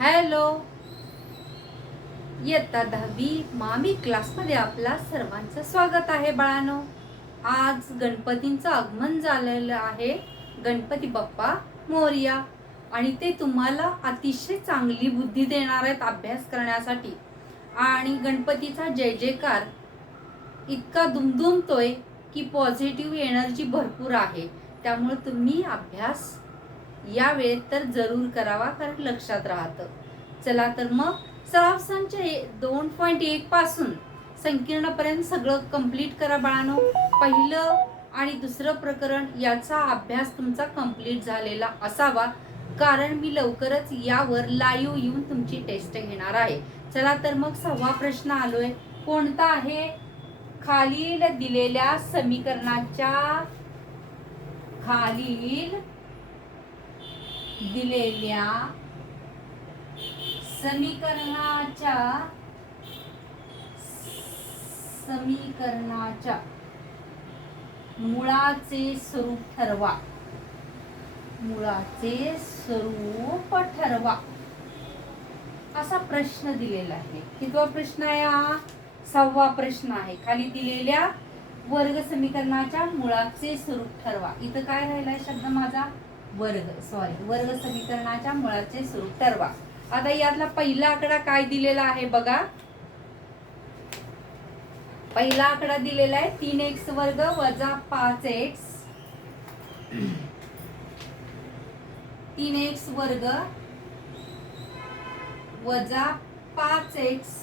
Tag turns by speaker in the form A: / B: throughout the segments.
A: Hello. इयत्ता दहावी मामी क्लासमध्ये आपला सर्वांचं स्वागत आहे बाळानो. आज गणपतींचं आगमन झालेलं आहे. गणपती बाप्पा मोर्या. आणि ते तुम्हाला अतिशय चांगली बुद्धी देणार आहेत अभ्यास करण्यासाठी. आणि गणपतीचा जय जयकार. इतका दुमदुमतोय की पॉझिटिव्ह एनर्जी भरपूर आहे. त्यामुळे तुम्ही अभ्यास या वेळेत तर जरूर करावा कारण लक्षात राहतं. चला तर मग सराव संच दोन पॉईंट एक पासून संकीर्णपर्यंत सगळं कंप्लीट करा बाळानो. पहिलं आणि दुसरं प्रकरण याचा अभ्यास तुमचा कंप्लीट झालेला असावा कारण मी लवकरच यावर लाईव्ह येऊन तुमची टेस्ट घेणार आहे. चला तर मग सहावा प्रश्न आलोय. कोणता आहे? खालील दिलेल्या समीकरणाच्या खालील दिलेल्या समीकरणाच्या समीकरणाच्या मुळाचे स्वरूप ठरवा. मुळाचे स्वरूप ठरवा. असा प्रश्न दिलेला आहे. कितवा प्रश्न आहे हा? सहावा प्रश्न आहे. खाली दिलेल्या वर्ग समीकरणाच्या मुळाचे स्वरूप ठरवा. इथं काय राहिलाय शब्द माझा? वर्ग सॉरी वर्ग समीकरणाच्या मुळाचे स्वरूप ठरवा. आता यातला पहिला आकडा काय दिलेला आहे बघा. पहिला आकडा दिलेला आहे तीन एक्स वर्ग वजा पाच एक्स. तीन एक्स वर्ग वजा पाच एक्स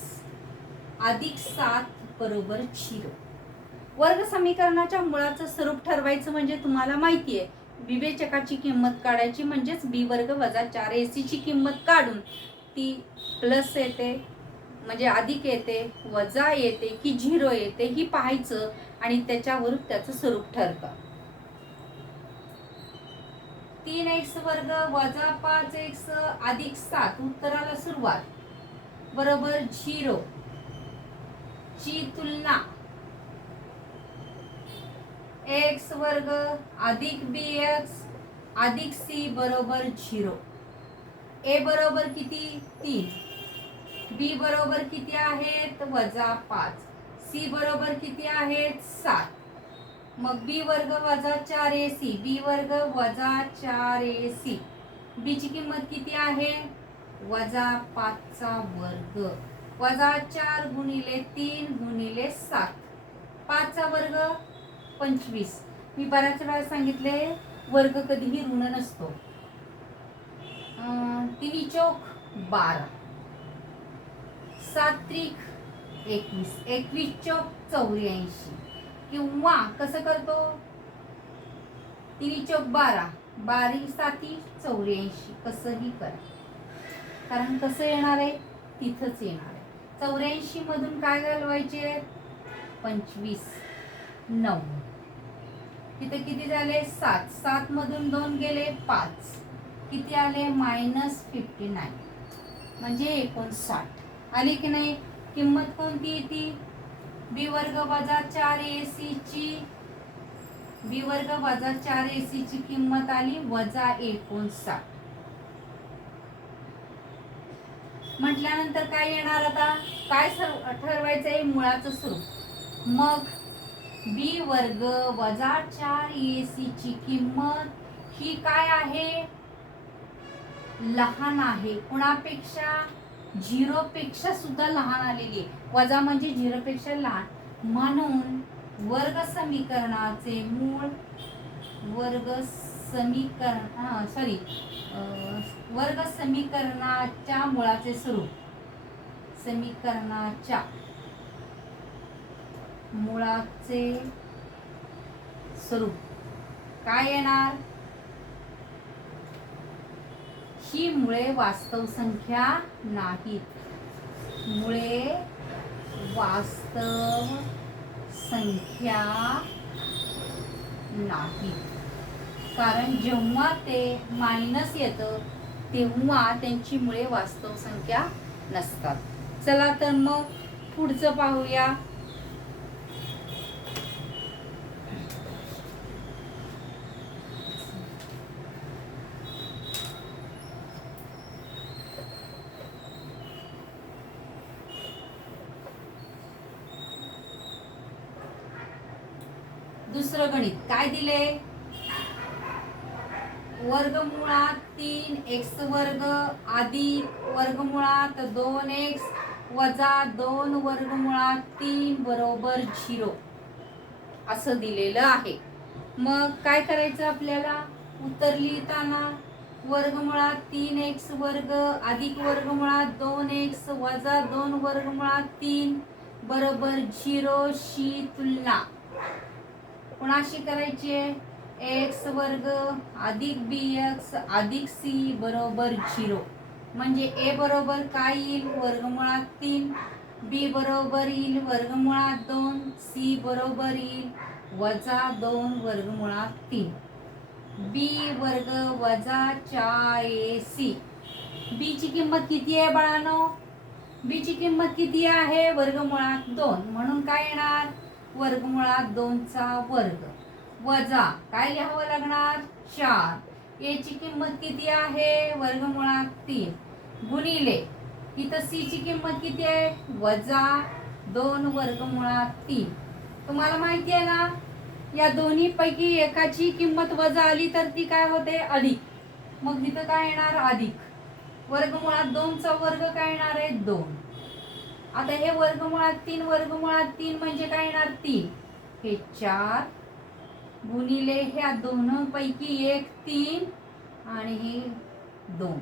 A: अधिक सात बरोबर झिरो. वर्ग समीकरणाच्या मुळाचं स्वरूप ठरवायचं म्हणजे तुम्हाला माहिती आहे विवेचकाची किंमत काढायची म्हणजेच बी वर्ग वजा चार ए ची किंमत काढून ती प्लस येते म्हणजे अधिक येते वजा येते की झिरो येते ही पाहायचं आणि त्याच्यावरून त्याचं स्वरूप ठरतं. तीन एक्स वर्ग वजा पाच एक्स अधिक सात उत्तराला सुरुवात. बरोबर झिरो. ची तुलना एक्स वर्ग अधिक बी एक्स अधिक सी बरोबर झिरो. ए बरोबर किती? तीन. बी बरोबर किती आहेत? वजा पाच. सी बरोबर किती आहेत? सात. मग बी वर्ग वजा चार ए सी. बी वर्ग वजा चार ए सी. बीची किंमत किती आहे? वजा पाचचा वर्ग. वजा चार गुणिले तीन गुणिले सात. पाचचा वर्ग? पंचवीस. मी बऱ्याच वेळा सांगितले वर्ग कधीही ऋण नसतो. तिन्ही चौक बारा. सात त्रिक एकवीस. एकवीस चौक चौऱ्याऐंशी. किंवा कसं करतो? तिन्ही चौक बारा. बारी साती चौऱ्याऐंशी. कसंही करा. कारण कसं येणार आहे? तिथंच येणार आहे. चौऱ्याऐंशी मधून काय घालवायचे? पंचवीस. नऊ. तिथे किती झाले? सात. सात मधून दोन गेले पाच. किती आले? Minus fifty nine. म्हणजे एकोणसाठ. आली की नाही? किंमत कोणती येते? बी वर्ग वजा चार ए ची. बी वर्ग वजा चार ए ची किंमत आली वजा एकोणसाठ. म्हटल्यानंतर काय येणार आता? काय सर्व ठरवायचं आहे मुळाचं स्वरूप. मग बी वर्ग वजा चार ए ची किंमत ही काय आहे? लहान आहे. कुणापेक्षा? झिरो पेक्षा सुद्धा लहान आलेली आहे. वजा म्हणजे झिरो पेक्षा लहान. म्हणून वर्ग समीकरणाचे मूळ वर्ग समीकरण सॉरी वर्ग समीकरणाच्या मुळाचे स्वरूप समीकरणाच्या. मुळाचे स्वरूप. काय येणार? ही मुळे वास्तव संख्या नाहीत. मुळे वास्तव संख्या नाहीत. कारण जेव्हा ते मायनस येतं तेव्हा त्यांची मुळे वास्तव संख्या नसतात. चला तर मग पुढचं पाहूया दुसरं गणित काय दिले? वर्गमुळात तीन एक्स वर्ग अधिक वर्गमुळात दोन एक्स वजा दोन वर्गमुळात तीन बरोबर झिरो. असं दिलेलं आहे. मग काय करायचं आपल्याला? उत्तर लिहिताना वर्गमुळात तीन एक्स वर्ग अधिक वर्गमुळात दोन एक्स वजा दोन वर्गमुळात तीन बरोबर झिरो शी कुणाशी कोणाशी करायची आहे. एक्स वर्ग अधिक बी एक्स अधिक सी बरोबर झिरो. म्हणजे ए बरोबर काय येईल? वर्गमुळात तीन. बी बरोबर येईल वर्गमुळात दोन. सी बरोबर येईल वजा दोन वर्गमुळात तीन. बी वर्ग वजा चार ए सी बी ची किंमत किती आहे बाळानो? बी ची किंमत किती आहे? वर्गमुळात दोन. म्हणून काय येणार? वर्गमुळात दोनचा वर्ग. वजा काय लिहावं लागणार? चार. याची किंमत किती आहे? वर्गमुळात तीन. गुणिले इथं सीची किंमत किती आहे? वजा दोन वर्गमुळात तीन. तुम्हाला माहिती आहे ना? या दोन्ही पैकी एकाची किंमत वजा आली तर ती काय होते? अधिक. मग इथं काय येणार? अधिक. वर्गमुळात दोनचा वर्ग काय येणार आहे? दोन. आता हे वर्गमुळात तीन वर्गमुळात तीन म्हणजे काय येणार? तीन. हे चार गुणिले ह्या दोन पैकी एक तीन आणि हे दोन.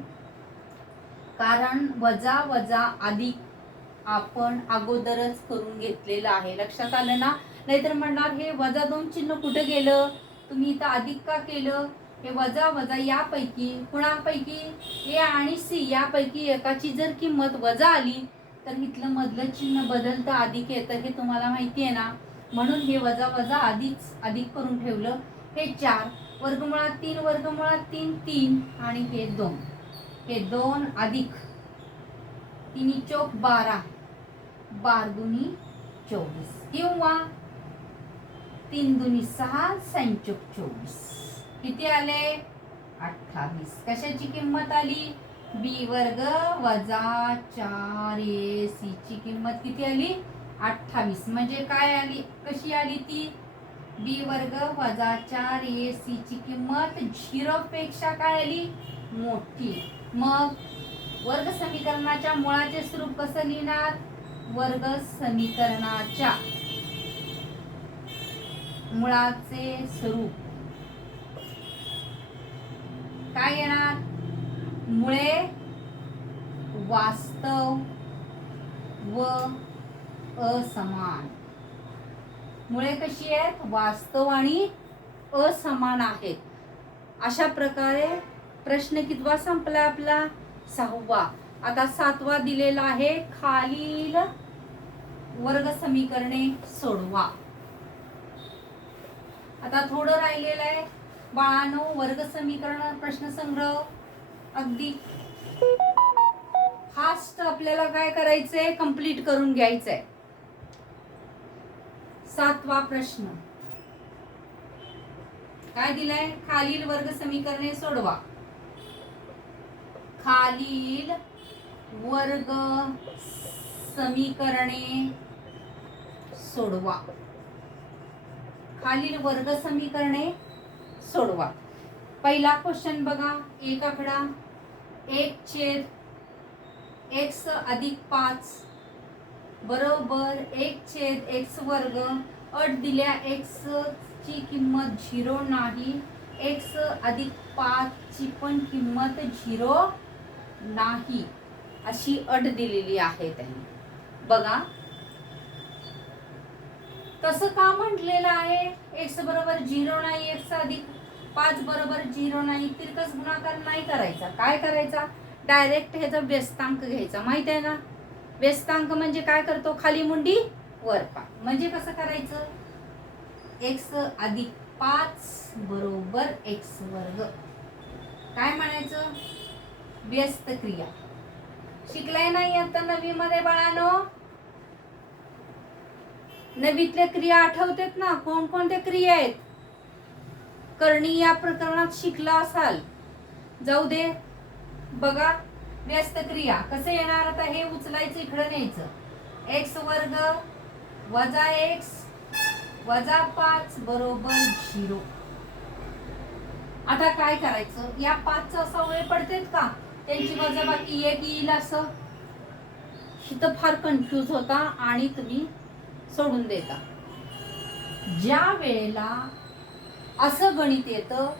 A: कारण वजा वजा अधिक आपण अगोदरच करून घेतलेलं आहे. लक्षात आलं ना? नाहीतर म्हणणार हे वजा दोन चिन्ह कुठं गेलं? तुम्ही इथं अधिक का केलं? हे वजा वजा यापैकी कुणापैकी? ए आणि सी यापैकी एकाची जर किंमत वजा आली तर इथलं मधलं चिन्ह बदलतं अधिक येतं हे तुम्हाला माहिती आहे ना? म्हणून हे वजा वजा आधीच अधिक करून ठेवलं. हे चार वर्गमुळात तीन वर्गमुळात तीन तीन आणि हे दोन. हे दोन अधिक. तिन्ही चौक बारा. बार दुनी चोवीस. किंवा तीन दुनी सहा संचोक चोवीस. किती आले? अठ्ठावीस. कशाची किंमत आली? बी वर्ग वजा चार ए सी ची किंमत किती आली? अठ्ठावीस. म्हणजे काय आली? कशी आली ती? बी वर्ग वजा चार ए सी ची किंमत झिरो पेक्षा काय आली? मोठी. मग वर्ग समीकरणाच्या मुळाचे स्वरूप कसं लिहिणार? वर्ग समीकरणाच्या मुळाचे स्वरूप काय येणार मुळे वास्तव व असमान. मुळे कशी आहेत? वास्तव आणि असमान आहेत. अशा प्रकारे प्रश्न कितवा संपला आपला? सहावा. आता सातवा दिलेला आहे. खालील वर्ग समीकरणे सोडवा. आता थोडं राहिलेलं आहे. बाळानो वर्ग समीकरण प्रश्न संग्रह अगदी. फास्ट आपल्याला काय करायचंय? कंप्लीट करून घ्यायचंय. सातवा प्रश्न. काय दिलाय? खालील वर्ग समीकरणे सोडवा. खालील वर्ग समीकरणे सोडवा. खालील वर्ग समीकरणे सोडवा. पहिला क्वेश्चन बघा. एक आकडा. एक छेद एक्स अधिक पाच बरोबर एक छेद एक्स वर्ग अट दिल्या एक्स ची किंमत झिरो नाही. एक्स अधिक पाच ची पण किंमत झिरो नाही. अशी अट दिलेली आहे त्यांनी. बघा. तसं का म्हटलेलं आहे? एक्स बरोबर झिरो नाही एक्स अधिक पाच बरोबर झिरो नाही. तिरकस गुणाकार नाही करायचा. काय करायचा? डायरेक्ट ह्याचा व्यस्तांक घ्यायचा. माहीत आहे ना व्यस्तांक म्हणजे काय करतो? खाली मुंडी वरपा म्हणजे कसं करायचं? एक्स अधिक पाच बरोबर एक्स वर्ग. काय म्हणायचं? व्यस्त क्रिया. शिकलाय नाही आता नवी मध्ये बाळानो? नवीतल्या क्रिया आठवतात ना? कोणकोणत्या क्रिया आहेत? करणी या प्रकरणात शिकला असाल. जाऊ दे. बघा व्यस्त क्रिया कसं येणार आता हे उचलायचं इकडं न्यायचं? एक्स वर्ग वजा एक्स वजा पाच बरोबर झिरो. आता काय करायचं? या पाचचा असा वेळ पडतेत का? त्यांची वजा बाकी एक येईल असं? तर फार कन्फ्यूज होता आणि तुम्ही सोडून देता. ज्या वेळेला असं गणित येतं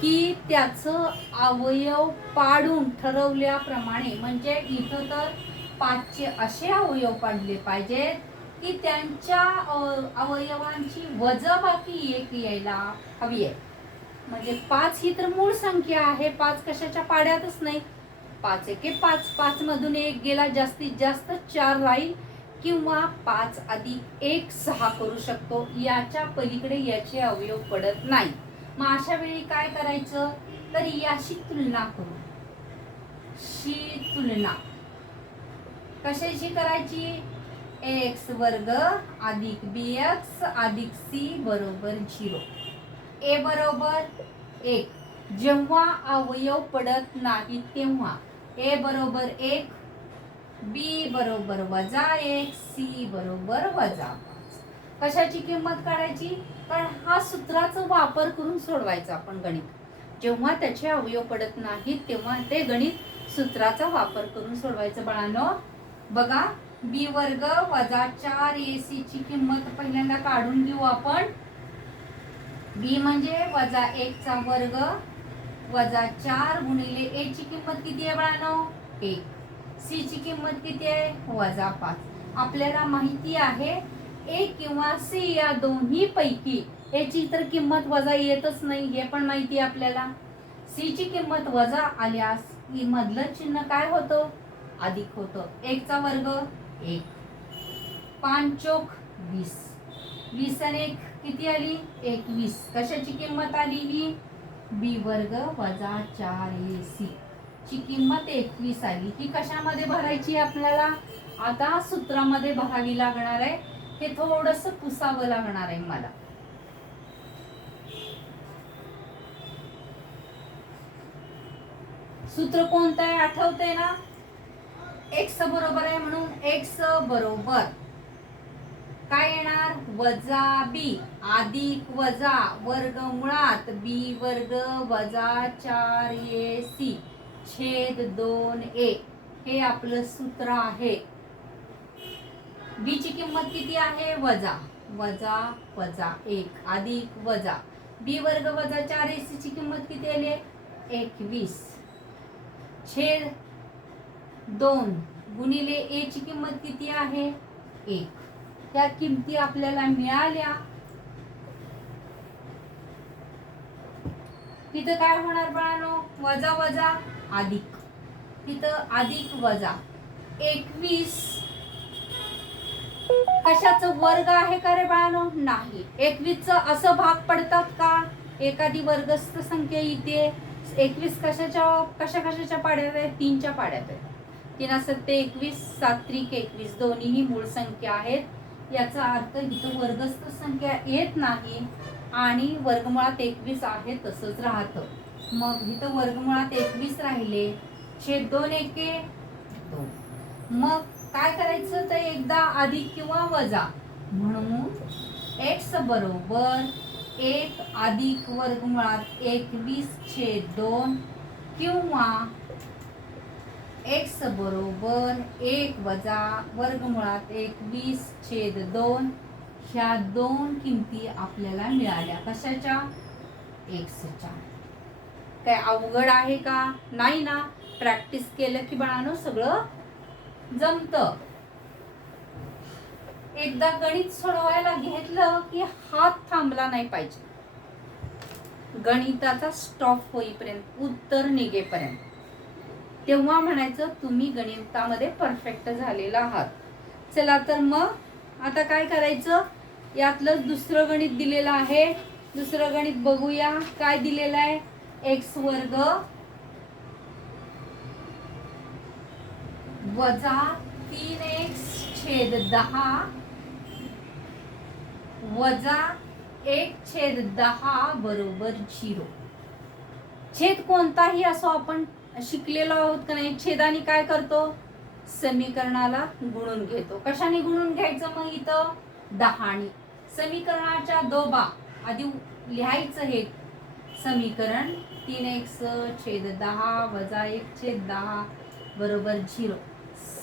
A: की त्याचं अवयव पाडून ठरवल्याप्रमाणे म्हणजे इथं तर पाचचे असे अवयव पाडले पाहिजेत की त्यांच्या अवयवांची वजाबाकी एक यायला हवी आहे. म्हणजे पाच ही तर मूळ संख्या आहे पाच कशाच्या पाड्यातच नाही. पाच एके पाच पाच मधून एक गेला जास्तीत जास्त चार राहील किंवा पाच अधिक एक सहा करू शकतो याच्या पलीकडे याचे अवयव पडत नाही. मग अशा वेळी काय करायचं? तर याशी तुलना करू. शी तुलना. कशाची करायची? एक्स वर्ग अधिक बी एक्स अधिक सी बरोबर झिरो. ए बरोबर एक. जेव्हा अवयव पडत नाही तेव्हा ए बरोबर एक बी बरोबर वजा एक सी बरोबर वजा पाच. कशाची किंमत काढायची? पण हा सूत्राचा वापर करून सोडवायचा आपण गणित. जेव्हा त्याचे अवयव पडत नाहीत तेव्हा ते गणित सूत्राचा वापर करून सोडवायचं. बाळांनो बघा बी वर्ग वजा चार ए सी ची किंमत पहिल्यांदा काढून घेऊ आपण. बी म्हणजे वजा एक चा वर्ग वजा चार गुणिले ए ची किंमत किती आहे बाळांनो? एक. सी ची किंमत किती आहे? वजा पाच. आपल्याला माहिती आहे ए किंवा सी या दोन्ही पैकी याची तर किंमत वजा येतच नाही हे पण माहिती आहे आपल्याला. सी ची किंमत वजा आल्यास मधलं चिन्ह काय होतं? अधिक होतं. एकचा वर्ग एक. पाच चोक वीस. वीस आणि एक किती आली? एकवीस. कशाची किंमत आली ही बी वर्ग वजा चार ए सी ची किंमत एकवीस आली. ही कशामध्ये भरायची आपल्याला? आता सूत्रामध्ये भरावी लागणार आहे. हे थोडस पुसावं लागणार आहे मला. सूत्र कोणतं आहे आठवतंय ना? एक्स बरोबर आहे म्हणून एक्स बरोबर. काय येणार? वजा बी अधिक वजा वर्ग मुळात बी वर्ग वजा चार ए सी छेद दोन ए हे आपलं सूत्र आहे. बी ची किंमत किती आहे? वजा. वजा वजा. एक. अधिक वजा. बी वर्ग वजा चार ए सी ची किंमत किती आली एकवीस. छेद दोन गुणिले ए ची किंमत किती आहे? एक. त्या किमती आपल्याला मिळाल्या. तिथं काय होणार बाळानो? वजा वजा. अधिक. तिथं अधिक वजा. एकवीस कशाचं वर्ग आहे का रे बाळानो? नाही. एकवीस असं भाग पडतात का? एखादी वर्गस्थ संख्या इथे. एकवीस कशाच्या कशा कशाच्या पाड्यात आहे? तीनच्या पाड्यात आहे. तीन सत्ते एकवीस सात्विक एकवीस. दोन्हीही मूळ संख्या आहेत. याचा अर्थ इथं वर्गस्थ संख्या येत नाही आणि वर्गमुळात एकवीस आहे तसंच राहतं. मग इथं वर्गमुळात एकवीस राहिले. छेद दोन एके दोन. मग काय करायचं तर एकदा अधिक किंवा वजा. म्हणून एक्स बरोबर एक अधिक वर्गमुळात एकवीस छेद दोन किंवा एक्स बरोबर एक वजा वर्गमुळात एकवीस छेद दोन ह्या दोन किमती आपल्याला मिळाल्या. कशाच्या? एक्सच्या काय अवघड आहे का? नाही ना. प्रॅक्टिस केलं की बाळानं सगळं जमत. एकदा गणित सोडवायला घेतलं की हात थांबला नाही पाहिजे. गणिताचा स्टॉप होईपर्यंत उत्तर निघेपर्यंत. तेव्हा म्हणायचं तुम्ही गणितामध्ये परफेक्ट झालेला आहात. चला तर मग आता काय करायचं? यातलं दुसरं गणित दिलेलं आहे. दुसरं गणित बघूया. काय दिलेलं आहे? एक्स वर्ग वजा तीन एक्स छेद दहा. वजा एक छेद दहा बरोबर झिरो. छेद कोणताही असो आपण शिकलेलो आहोत का नाही छेदाने काय करतो? समीकरणाला गुणून घेतो. कशाने गुणून घ्यायचं मग इथं? दहाने. समीकरणाच्या दोबा आधी लिहायचं हे. समीकरण तीन एक्स छेद दहा वजा एक छेद दहा बरोबर झिरो.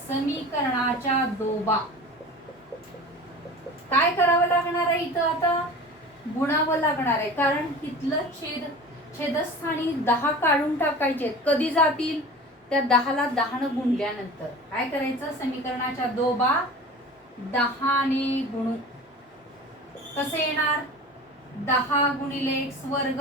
A: समीकरणाच्या दोबा. काय करावं लागणार आहे इथं आता? गुणावं लागणार आहे. कारण तिथलं छेद छेदस्थानी दहा काढून टाकायचे. कधी जातील? त्या दहाला दहानं गुणल्यानंतर. काय करायचं? समीकरणाच्या दोबा दहाने गुणू. कसे येणार? दहा गुणिले एक्स वर्ग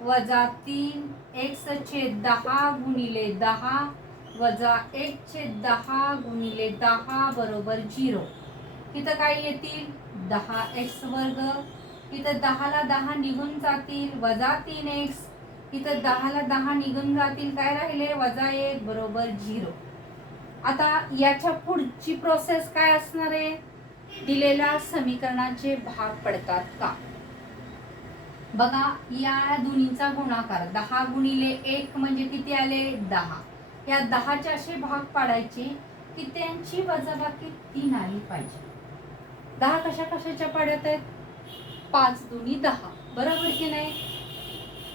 A: वजा तीन. एक्स छेद दहा गुणिले दहा. वजा एक चे दहा गुणिले दहा बरोबर झिरो. इथं काय येतील? दहा एक्स वर्ग. इथं दहाला दहा निघून जातील. वजा तीन एक्स इथं दहाला दहा निघून जातील. काय राहिले? वजा एक बरोबर झिरो. आता याच्या पुढची प्रोसेस काय असणार आहे? दिलेल्या समीकरणाचे भाग पडतात का? बघा या दोन्हीचा गुणाकार. दहा गुणिले एक म्हणजे किती आले? दहा. या दहाचे असे भाग पाडायचे की त्यांची वजाबाकी तीन आली पाहिजे. दहा कशा कशाच्या पाड्यात आहेत? पाच दोन्ही दहा. बरोबर की नाही?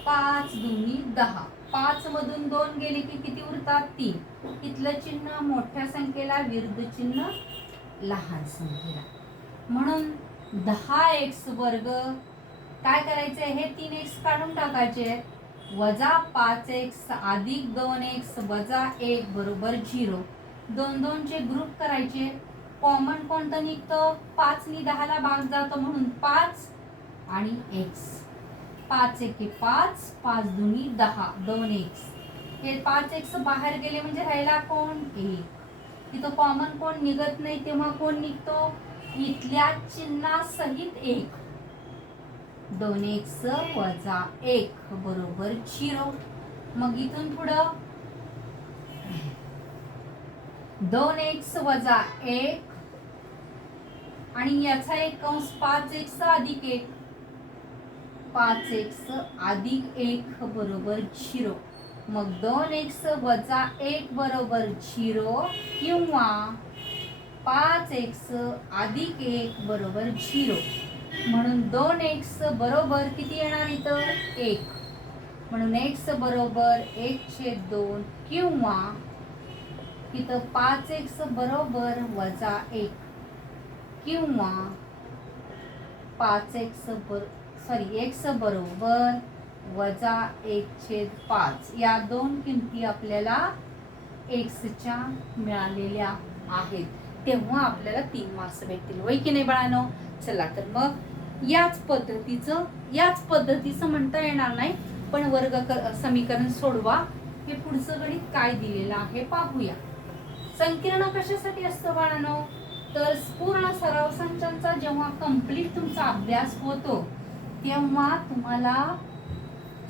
A: पाच दोन्ही दहा. पाच मधून दोन गेले की किती उरतात? तीन. इथलं चिन्ह मोठ्या संख्येला विरुद्ध चिन्ह लहान संख्येला. म्हणून दहा एक्स वर्ग काय करायचंय? हे तीन एक्स काढून टाकायचे. वजा पाच एक्स अधिक दोन एक्स वजा एक बरोबर झिरो. दोन दोनचे ग्रुप करायचे. कॉमन कोणतं निघतं? पाचनी दहाला भाग जातो म्हणून पाच आणि एक्स. पाच एके पाच पाच दोन्ही दहा दोन एक्स. हे पाच एक्स बाहेर गेले म्हणजे राहिला कोण? एक. तिथं कॉमन कोण निघत नाही तेव्हा कोण निघतो? इथल्या चिन्हासहित एक. दोन एक्स वजा एक बरोबर झिरो. मग इथून पुढं? दोन एक्स वजा एक. आणि याचा एक कंस पाच एक्स अधिक एक. पाच एक्स अधिक एक बरोबर झिरो. मग दोन एक्स वजा एक बरोबर झिरो किंवा पाच एक्स अधिक एक बरोबर झिरो. म्हणून दोन एक्स बरोबर किती येणार इथं? एक. म्हणून एक्स बरोबर एक छेद दोन किंवा इथं पाच एक्स बरोबर वजा एक किंवा पाच एक्स बर सॉरी एक्स बरोबर वजा एक छेद पाच. या दोन किमती आपल्याला एक्सच्या मिळालेल्या आहेत. तेव्हा आपल्याला तीन मार्क्स भेटतील. वय की नाही बाळानो? चला तर मग याच पद्धतीचं याच पद्धतीचं म्हणता येणार नाही पण वर्ग समीकरण सोडवा. हे पुढचं गणित काय दिलेलं आहे पाहूया. संकीर्ण कशासाठी असतं बाळानो? तर पूर्ण सराव संचांचा जेव्हा कंप्लीट तुमचा अभ्यास होतो तेव्हा तुम्हाला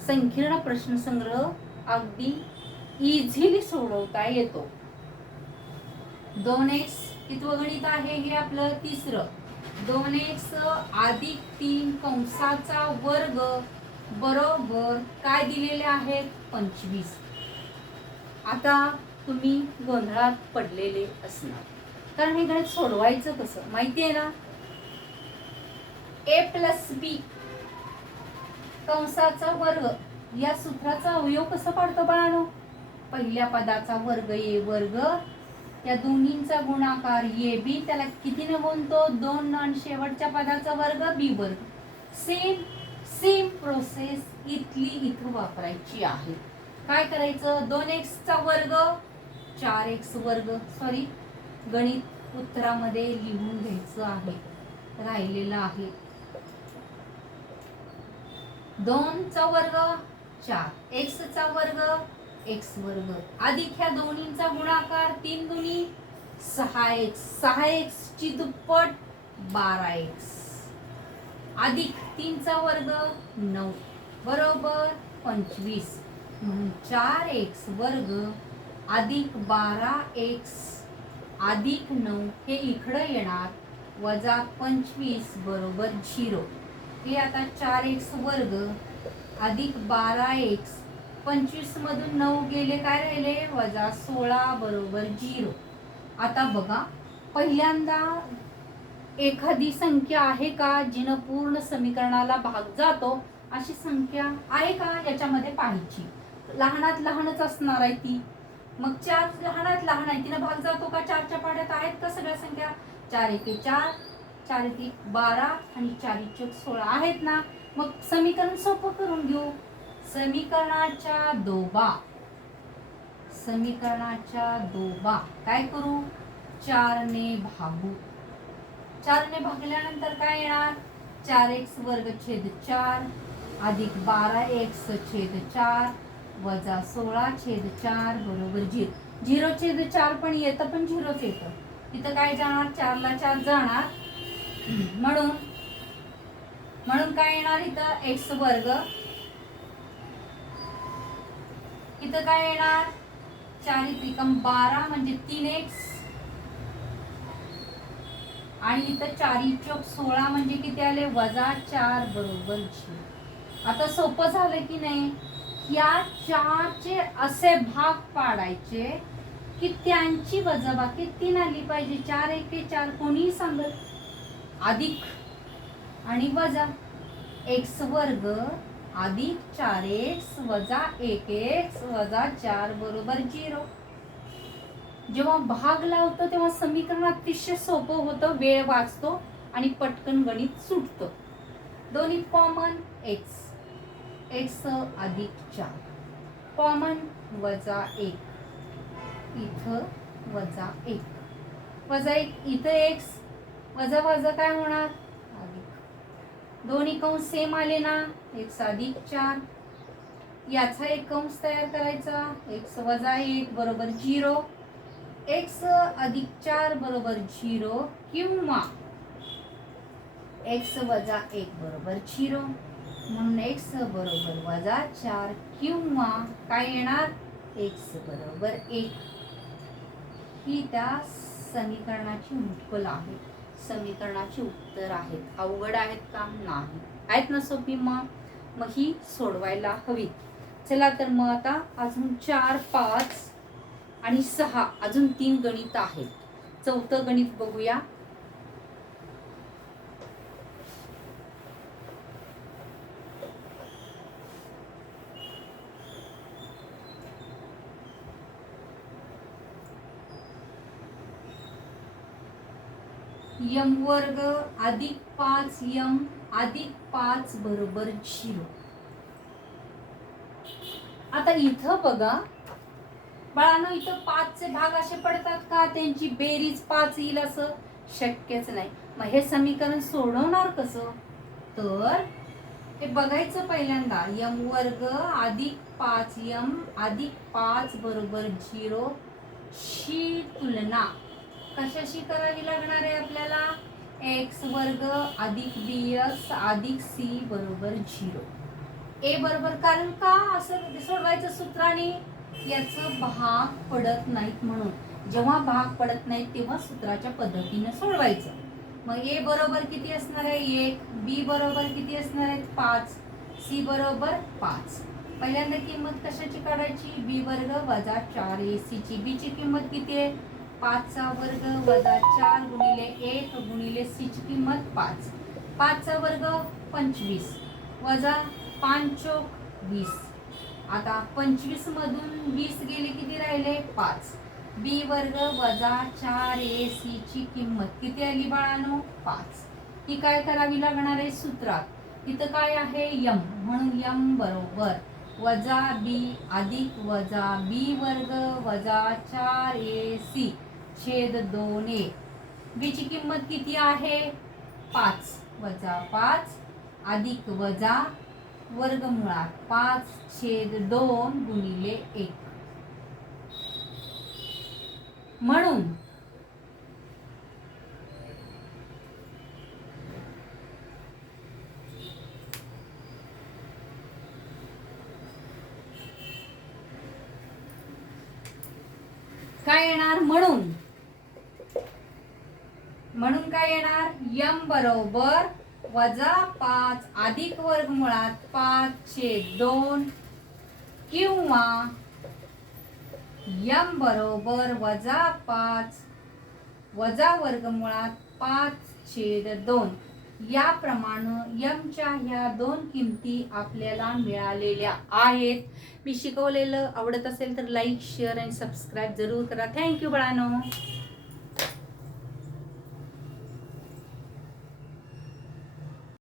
A: संकीर्ण प्रश्नसंग्रह अगदी इझिली सोडवता येतो. दोन एक्स कितवं गणित आहे हे आपलं तिसरं. दोन एक्स अधिक तीन कंसाचा वर्ग बरोबर काय दिलेले आहेत? पंचवीस. आता तुम्ही गोंधळात पडलेले असणार. कारण हे गणित सोडवायचं कसं? माहिती आहे ना? ए प्लस बी कंसाचा वर्ग. या सूत्राचा अवयव कसं पाडतो बाळानो? पहिल्या पदाचा वर्ग ए वर्ग या दोन्हींचा गुणाकार ए बी त्याला न गुणतो? दोन आणि शेवटच्या पदाचा वर्ग बी वर्ग. सेम सेम प्रोसेस इथली इथं वापरायची आहे. काय करायचं? दोन एक्सचा वर्ग चार एक्स वर्ग सॉरी गणित उत्तरामध्ये लिहून घ्यायचं आहे. राहिलेलं आहे. दोनचा वर्ग चार. एक्सचा वर्ग एक्स वर्ग अधिक ह्या दोन्हींचा गुणाकार तीन दुनी सहा एक्स सहा एक्स ची दुप्पट बारा एक्स अधिक तीनचा वर्ग नऊ. बरोबर पंचवीस. म्हणून चार एक्स वर्ग अधिक बारा एक्स अधिक नऊ हे इकडं येणार. वजा पंचवीस बरोबर झिरो. हे आता चार एक्स वर्ग अधिक बारा एक्स पंचवीस मधून नऊ गेले काय राहिले? वजा सोळा बरोबर झिरो. आता बघा पहिल्यांदा एखादी संख्या आहे का जिनं पूर्ण समीकरणाला भाग जातो? अशी संख्या आहे का याच्यामध्ये पाहायची? लहानात लहानच असणार आहे ती. मग चार लहानात लहान आहे तिनं भाग जातो का? चारच्या पाड्यात आहेत का सगळ्या संख्या? चार एके चार चार एके बारा आणि चार एक सोळा आहेत ना? मग समीकरण सोपं करून घेऊ. समीकरणाच्या दोबा. समीकरणाच्या दोबा. काय करू? चारने भागू. चारने भागल्यानंतर काय येणार? चार एक्स वर्ग छेद चार अधिक बारा एक्स छेद चार वजा सोळा छेद चार बरोबर झिरो. झिरो छेद चार पण येतं पण झिरोच येतं. इथं काय जाणार? चारला चार जाणार. म्हणून म्हणून काय येणार इथं? एक्स वर्ग इथं काय येणार? चारी त्रिकम बारा म्हणजे तीन एक्स आणि इथं चारी चौक सोळा म्हणजे किती आले? वजा चार बरोबर आता सोपं झालं की नाही? या चारचे असे भाग पाडायचे की त्यांची वजाबाकी तीन आली पाहिजे. चार एके चार कोणी सांगत. अधिक आणि वजा. एक्स वर्ग अधिक चार एक्स वजा एक एक्स वजा चार बरोबर झिरो. जेव्हा भाग लावतो तेव्हा समीकरण अतिशय सोपं होतं वेळ वाचतो आणि पटकन गणित सुटतं. दोन्ही कॉमन एक्स एक्स अधिक चार. कॉमन वजा एक इथं वजा एक. वजा एक इथं एक्स वजा वजा काय होणार? दोन्ही कंस सेम आले ना? एक अधिक चार. याचा एक कंस तयार करायचा. एक्स वजा एक बरोबर झिरो. एक्स अधिक चार बरोबर झिरो किंवा एक्स वजा एक बरोबर झिरो. म्हणून एक्स बरोबर वजा चार किंवा काय येणार? एक्स बरोबर एक. ही त्या समीकरणाची मुटकल आहे समीकरणाची उत्तर आहेत. अवघड आहेत का? नाही. आहेत ना सोपी मग मग ही सोडवायला हवी. चला तर मग आता अजून चार पाच आणि सहा अजून तीन गणित आहेत. चौथं गणित बघूया. यम वर्ग अधिक पाच यम अधिक पाच बरोबर झिरो. आता इथं बघा. बाळानो इथं पाचचे भाग असे पडतात का? त्यांची बेरीज पाच येईल असं शक्यच नाही. मग हे समीकरण सोडवणार कसं? तर हे बघायचं पहिल्यांदा. यम वर्ग अधिक पाच यम अधिक पाच बरोबर झिरो शी तुलना. कशाशी करावी लागणार आहे आपल्याला? एक्स वर्ग अधिक बी एस अधिक सी बरोबर झिरो. ए बरोबर कारण का? असं म्हणजे सोडवायचं सूत्राने. याचं भाग पडत नाहीत म्हणून. जेव्हा भाग पडत नाहीत तेव्हा सूत्राच्या पद्धतीने सोडवायचं. मग ए बरोबर किती असणार आहे? एक. बी बरोबर किती असणार आहे पाच. सी बरोबर पाच. पहिल्यांदा किंमत कशाची काढायची? बी वर्ग वजा चार ए सीची बीची किंमत किती आहे? पाचचा वर्ग वजा चार गुणिले एक गुणिले सीची किंमत पाच. पाचचा वर्ग पंचवीस. वजा पांचोक वीस. आता पंचवीसमधून वीस गेले किती राहिले? पाच. बी वर्ग वजा चार ए सीची किंमत किती आली बाळानो? पाच. ही काय करावी लागणार आहे? सूत्रात. इथं काय आहे? यम. म्हणून यम बरोबर. वजा बी अधिक वजा बी वर्ग वजा चार ए सी. छेद दोन ए. बीची किंमत किती आहे? पाच वजा पाच अधिक वजा वर्गमुळात पाच छेद दोन गुणिले एक. म्हणून काय येणार? म्हणून म्हणून काय येणार? यम बरोबर वजा पाच अधिक वर्गमुळात पाच छेद दोन किंवा यम बरोबर वजा पाच वजा वर्ग मुळात पाच छेद दोन. याप्रमाणे यमच्या ह्या दोन किमती आपल्याला मिळालेल्या आहेत. मी शिकवलेलं आवडत असेल तर लाईक शेअर आणि सबस्क्राईब जरूर करा. थँक्यू बाळानो.